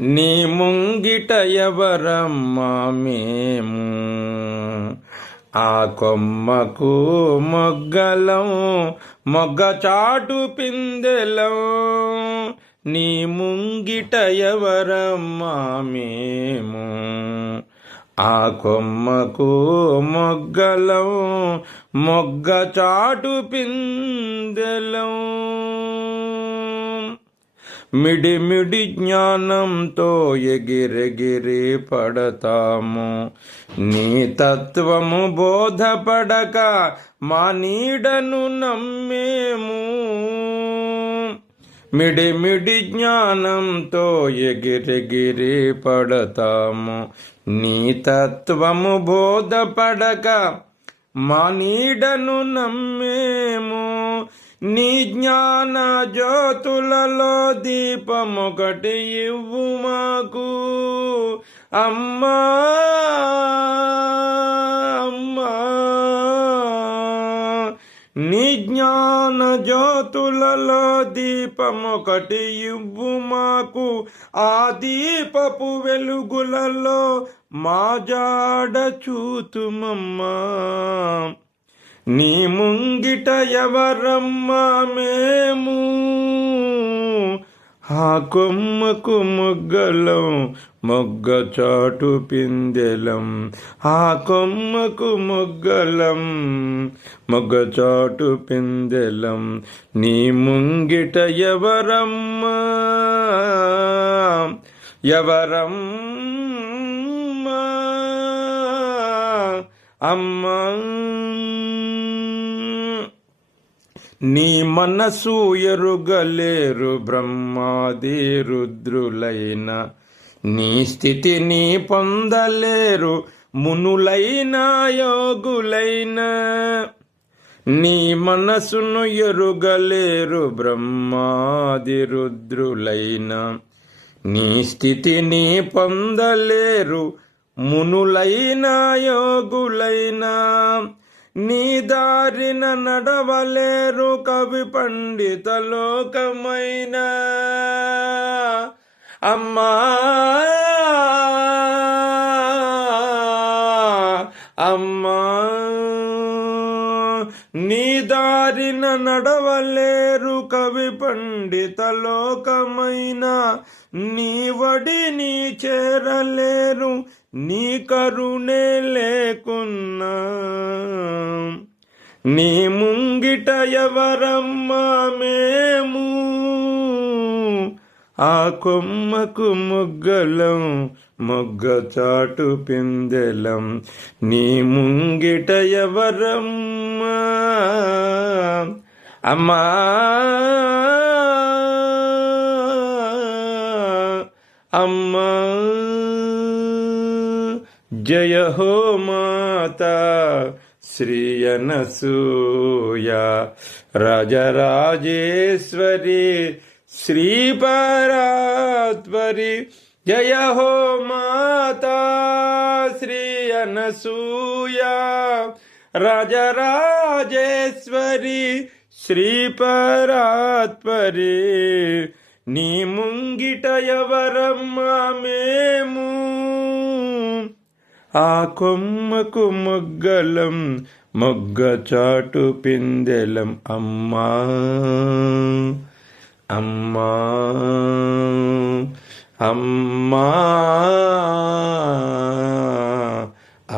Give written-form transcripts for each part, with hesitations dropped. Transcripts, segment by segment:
నీ ముంగిట ఎవరమ్మా మేము, ఆ కొమ్మకు మొగ్గలం మొగ్గ చాటు పిందెలం. నీ ముంగిట ఎవరమ్మా మేము, ఆ కొమ్మకు మొగ్గలం మొగ్గ చాటు పిందెలం. మిడిమిడి జ్ఞానంతో ఎగిరెగిరి పడతాము, నీ తత్వము బోధపడక మా నీడను నమ్మేము. మిడిమిడి జ్ఞానంతో ఎగిరెగిరి పడతాము, నీ తత్వము బోధపడక మా నీడను నమ్మేము. నీ జ్ఞాన జ్యోతులలో దీపమొకటి ఇవ్వు మాకు అమ్మా అమ్మా. నీ జ్ఞాన జ్యోతులలో దీపమొకటి ఇవ్వు మాకు, ఆ దీపపు వెలుగులలో మా జాడ చూతుమమ్మా. నీ ముంగిట ఎవరమ్మా మేము, ఆ కొమ్మకు మొగ్గలం మొగ్గ చాటు పిందెలం. ఆ కొమ్మకు మొగ్గలం మొగ్గ చాటు పిందెలం. నీ ముంగిట ఎవరమ్మా ఎవరమ్మా అమ్మా. నీ మనసు ఎరుగలేరు బ్రహ్మాది రుద్రులైన, నీ స్థితిని పొందలేరు మునులైన యోగులైన. నీ మనసును ఎరుగలేరు బ్రహ్మాది రుద్రులైన, నీ స్థితిని పొందలేరు మునులైన యోగులైన. నీ దారిన నడవలేరు కవి పండిత లోకమైన అమ్మా అమ్మా. నీ దారిన నడవలేరు కవి పండిత లోకమైన, నీ వడిని చేరలేరు నీ కరుణే లేకున్నా. నీ ముంగిట ఎవరమ్మా మేము, ఆ కొమ్మకు మొగ్గలం మొగ్గ చాటు పిందెలం. నీ ముంగిట ఎవరమ్మా అమ్మా అమ్మా. జయ హో మాతా శ్రీ అనసూయ రాజరాజేశ్వరి శ్రీపరాత్పరి. జయ హో మాతా శ్రీ అనసూయ రాజరాజేశ్వరి శ్రీపరాత్పరి. నీ ముంగిట ఎవరమ్మా మేము, ఆ కొమ్మకు మొగ్గలం మొగ్గ చాటు పిందెలం. అమ్మా అమ్మా అమ్మా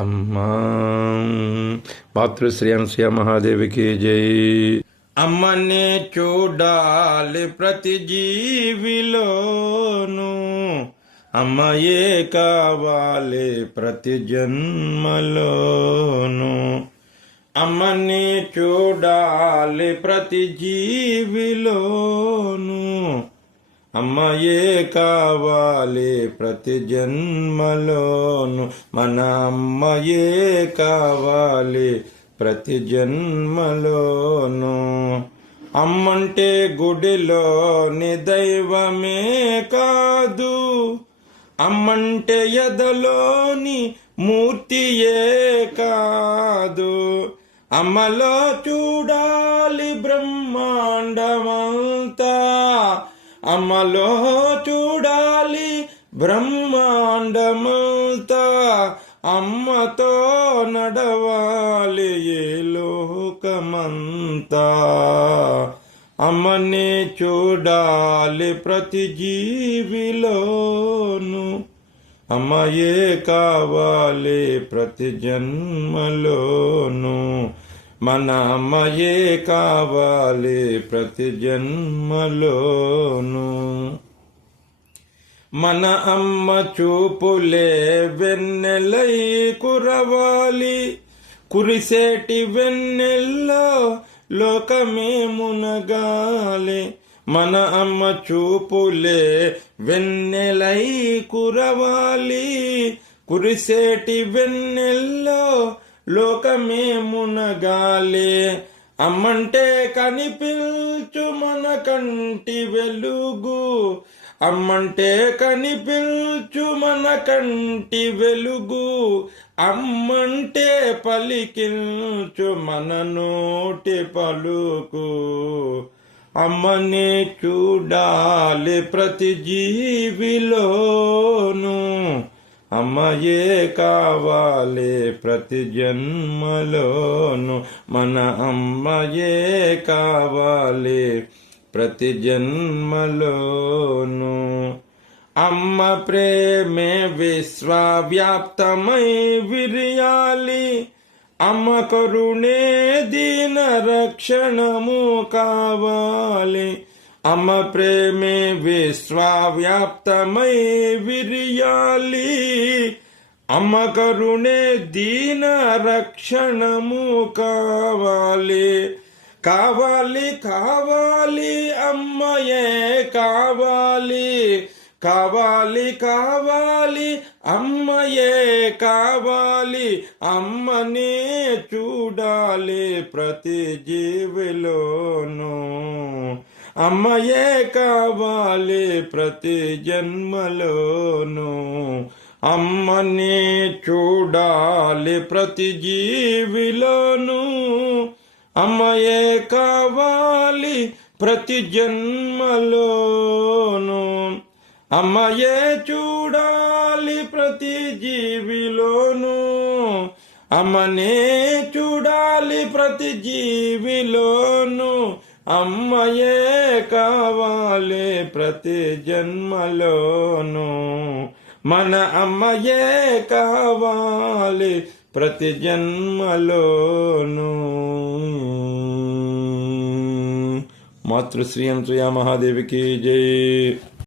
అమ్మా. మాతృశ్రీ అనసూయ మహాదేవికి జై. అమ్మనే చూడాలి ప్రతి జీవిలోను, అమ్మయే కావాలి ప్రతి జన్మలోను. అమ్మని చూడాలి ప్రతి జీవిలోను, అమ్మయే కావాలి ప్రతి జన్మలోను. మన అమ్మయే కావాలి ప్రతి జన్మలోను. అమ్మంటే గుడిలోని దైవమే కాదు, అమ్మంటే ఎదలోని మూర్తియే కాదు. అమ్మలో చూడాలి బ్రహ్మాండమంతా, అమ్మలో చూడాలి బ్రహ్మాండమంతా, అమ్మతో నడవాలి ఏ లోకమంతా. అమ్మని చూడాలి ప్రతి జీవిలోను, అమ్మయే కావాలి ప్రతి జన్మలోను. మన అమ్మయే కావాలి ప్రతి జన్మలోను. మన అమ్మ చూపులే వెన్నెలై కురవాలి, కురిసేటి వెన్నెల్లో లోకమే మునగాలి. మన అమ్మ చూపులే వెన్నెలై కురవాలి, కురిసేటి వెన్నెల్లో లోకమే మునగాలి. అమ్మంటే కనిపించు మన కంటి వెలుగు, అమ్మంటే కనిపించు మన కంటి వెలుగు, అమ్మంటే పలికించు మన నోటి పలుకు. అమ్మని చూడాలి ప్రతి జీవిలోను, అమ్మయే కావాలి ప్రతి జన్మలోను. మన అమ్మయే కావాలి ప్రతి జన్మలోను. అమ్మ ప్రేమే విశ్వవ్యాప్తమై విరియాలి, అమ్మ కరుణే దీన రక్షణము కావాలి. అమ్మ ప్రేమే విశ్వవ్యాప్తమై విరియాలి, అమ్మ కరుణే దీన రక్షణము కావాలి. కావాలి కావాలి అమ్మయే కావాలి, కావాలి కావాలి అమ్మయే కావాలి. అమ్మనే చూడాలి ప్రతి జీవిలోను, అమ్మయే కావాలి ప్రతి జన్మలోను. అమ్మని చూడాలి ప్రతి జీవిలోను, అమ్మయే కావాలి ప్రతి జన్మలోను. అమ్మయే చూడాలి ప్రతి జీవిలోను, అమ్మనే చూడాలి ప్రతి జీవిలోను. అమ్మయే కావాలి ప్రతి జన్మలోను, మన అమ్మయే కావాలి ప్రతి జన్మలోను. మాతృశ్రీ అంత్రయా మహాదేవికి జై.